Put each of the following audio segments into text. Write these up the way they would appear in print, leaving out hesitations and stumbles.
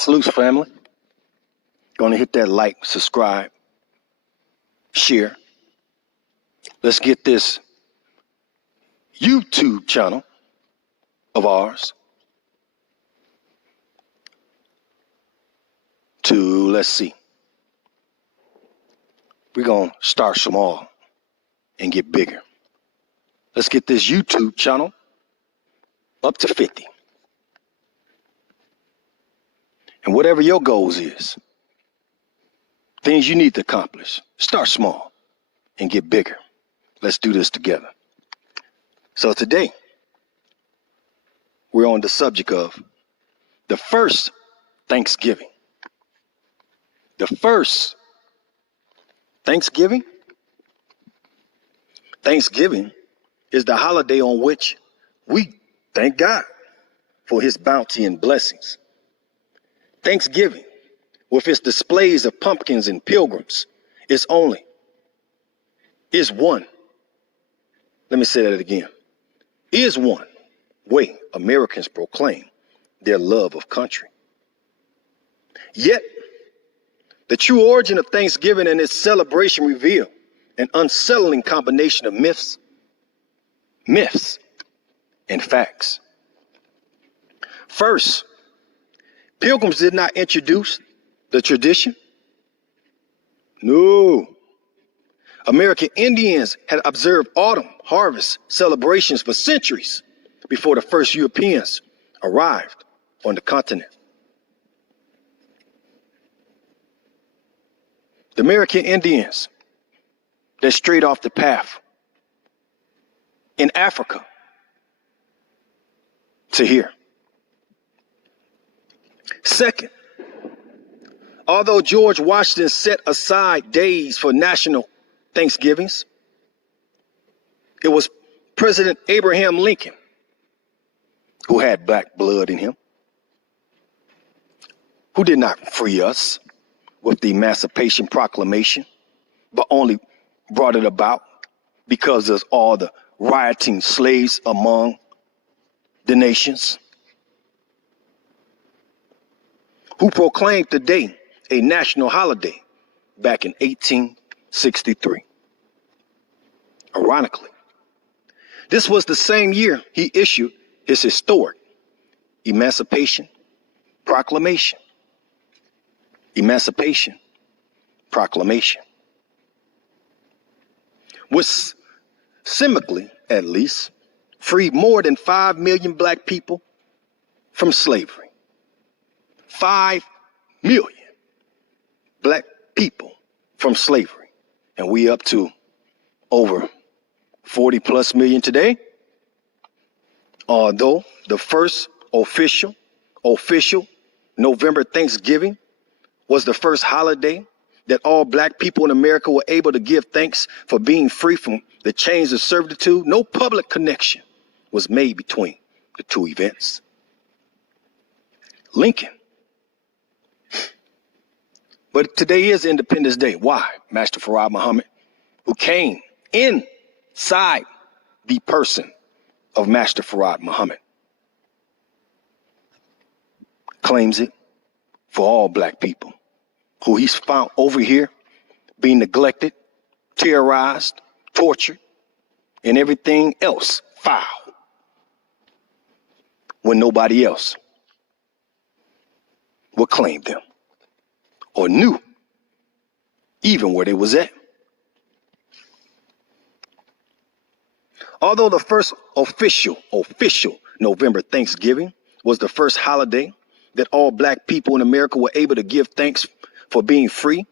Salutes, family. Gonna hit that like, subscribe, share. Let's get this YouTube channel of ours to, let's see, we're gonna start small and get bigger. Let's get this YouTube channel up to 50. And whatever your goals is, things you need to accomplish, start small and get bigger. Let's do this together. So today, we're on the subject of the first Thanksgiving. The first Thanksgiving? Thanksgiving is the holiday on which we thank God for his bounty and blessings. Thanksgiving, with its displays of pumpkins and pilgrims, is one. Let me say that again. Is one way Americans proclaim their love of country. Yet, the true origin of Thanksgiving and its celebration reveal an unsettling combination of myths, and facts. First, Pilgrims did not introduce the tradition. No. American Indians had observed autumn harvest celebrations for centuries before the first Europeans arrived on the continent. The American Indians that strayed off the path in Africa to here. Second, although George Washington set aside days for national Thanksgivings, it was President Abraham Lincoln who had black blood in him, who did not free us with the Emancipation Proclamation, but only brought it about because of all the rioting slaves among the nations, who proclaimed the day a national holiday back in 1863. Ironically, this was the same year he issued his historic Emancipation Proclamation. Emancipation Proclamation, which symbolically, at least, freed more than 5 million black people from slavery. 5 million black people from slavery. And we up to over 40 plus million today. Although the first official November Thanksgiving was the first holiday that all black people in America were able to give thanks for being free from the chains of servitude, no public connection was made between the two events. Lincoln. But today is Independence Day. Why? Master Fard Muhammad, who came inside the person of Master Fard Muhammad, claims it for all black people, who he's found over here being neglected, terrorized, tortured, and everything else foul, when nobody else would claim them or knew even where they was at. Although the first official November Thanksgiving was the first holiday that all black people in America were able to give thanks for being free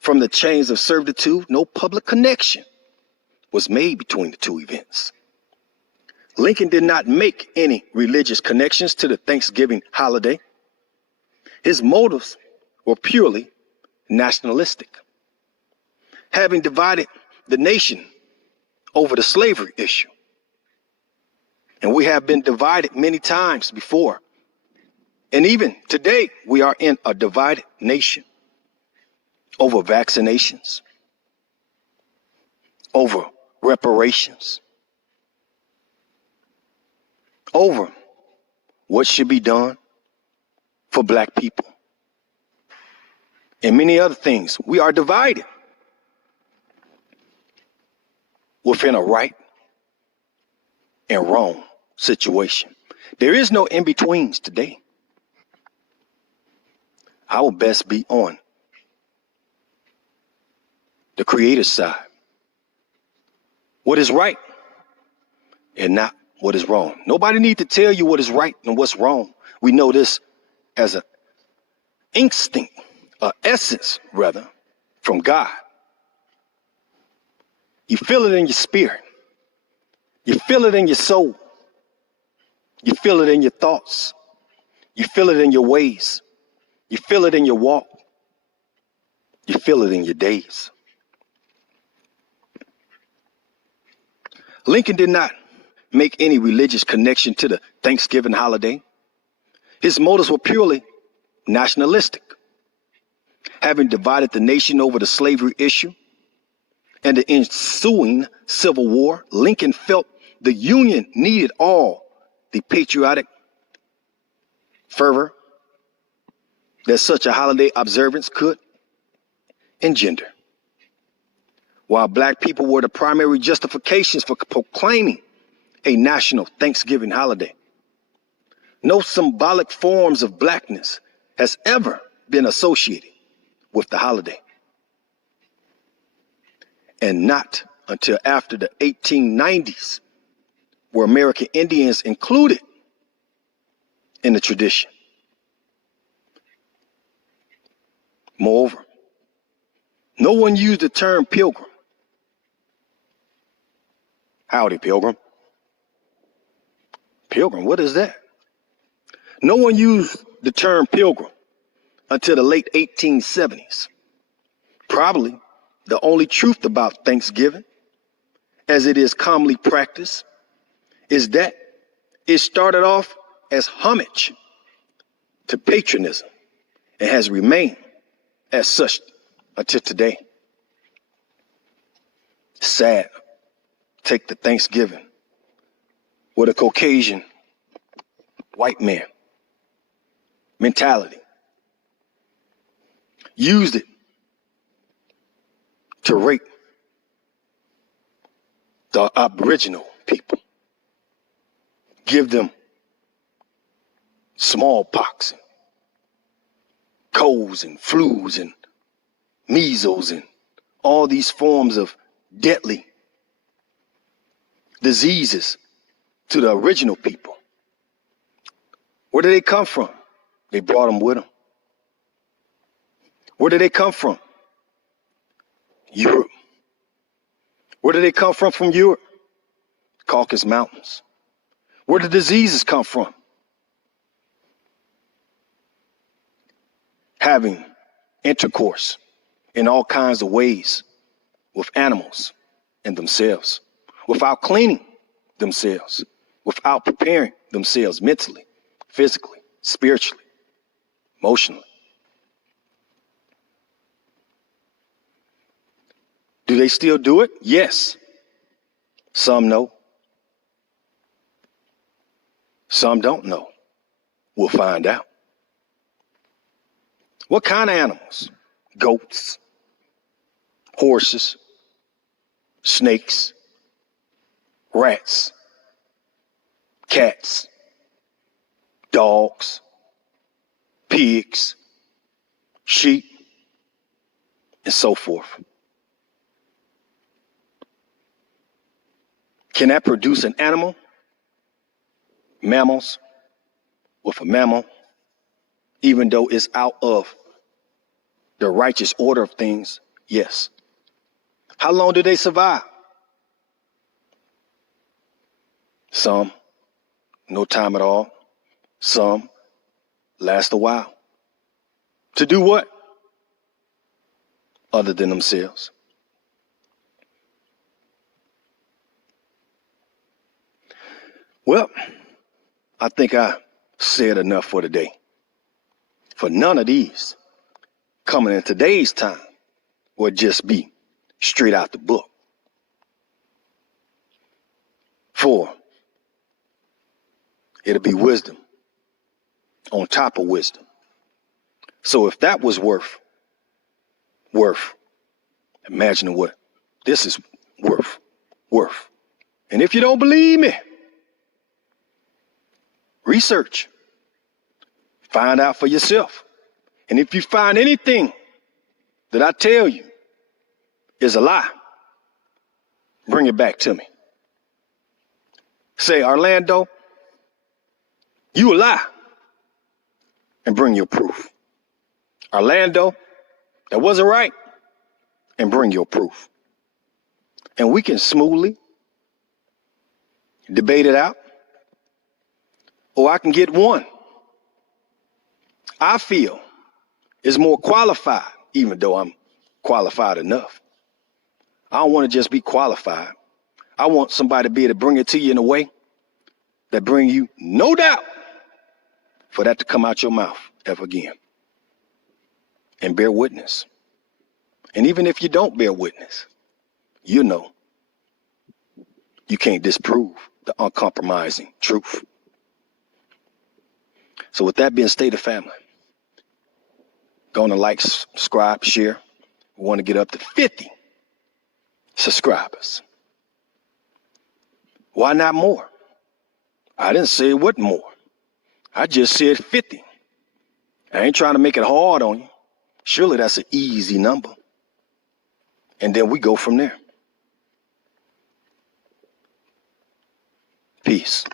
from the chains of servitude, no public connection was made between the two events. Lincoln did not make any religious connections to the Thanksgiving holiday. His motives were purely nationalistic, having divided the nation over the slavery issue. And we have been divided many times before. And even today, we are in a divided nation over vaccinations, over reparations, over what should be done for black people and many other things. We are divided within a right and wrong situation. There is no in-betweens today. I will best be on the creator's side. What is right and not what is wrong. Nobody needs to tell you what is right and what's wrong. We know this as an instinct, an essence rather, from God. You feel it in your spirit. You feel it in your soul. You feel it in your thoughts. You feel it in your ways. You feel it in your walk. You feel it in your days. Lincoln did not make any religious connection to the Thanksgiving holiday. His motives were purely nationalistic. Having divided the nation over the slavery issue and the ensuing Civil War, Lincoln felt the Union needed all the patriotic fervor that such a holiday observance could engender. While black people were the primary justifications for proclaiming a national Thanksgiving holiday, no symbolic forms of blackness has ever been associated with the holiday. And not until after the 1890s were American Indians included in the tradition. Moreover, no one used the term pilgrim. Howdy, pilgrim. Pilgrim, what is that? No one used the term pilgrim until the late 1870s. Probably the only truth about Thanksgiving, as it is commonly practiced, is that it started off as homage to patriotism and has remained as such until today. Sad. Take the Thanksgiving with a Caucasian white man mentality. Used it to rape the Aboriginal people. Give them smallpox and colds and flus and measles and all these forms of deadly diseases to the original people. Where did they come from? They brought them with them. Where did they come from? Europe. Where did they come from Europe? Caucasus Mountains. Where did diseases come from? Having intercourse in all kinds of ways with animals and themselves, without cleaning themselves, without preparing themselves mentally, physically, spiritually, emotionally. Do they still do it? Yes. Some know. Some don't know. We'll find out. What kind of animals? Goats, horses, snakes, rats, cats, dogs, pigs, sheep, and so forth. Can that produce an animal? Mammals with a mammal, even though it's out of the righteous order of things? Yes. How long do they survive? Some, no time at all. Some last a while. To do what? Other than themselves. Well, I think I said enough for today. For none of these coming in today's time would just be straight out the book. For it'll be wisdom on top of wisdom. So if that was worth worth. Imagine what this is worth. Worth. And if you don't believe me, research. Find out for yourself. And if you find anything that I tell you is a lie, bring it back to me. Say, Orlando, you a lie. And bring your proof. Orlando, that wasn't right. And bring your proof. And we can smoothly debate it out. Or I can get one I feel is more qualified, even though I'm qualified enough. I don't want to just be qualified. I want somebody to be able to bring it to you in a way that bring you no doubt for that to come out your mouth ever again. And bear witness. And even if you don't bear witness, you know you can't disprove the uncompromising truth. So with that being stated, family, go on and like, subscribe, share. We want to get up to 50 subscribers. Why not more? I didn't say what more. I just said 50. I ain't trying to make it hard on you. Surely that's an easy number. And then we go from there. Peace.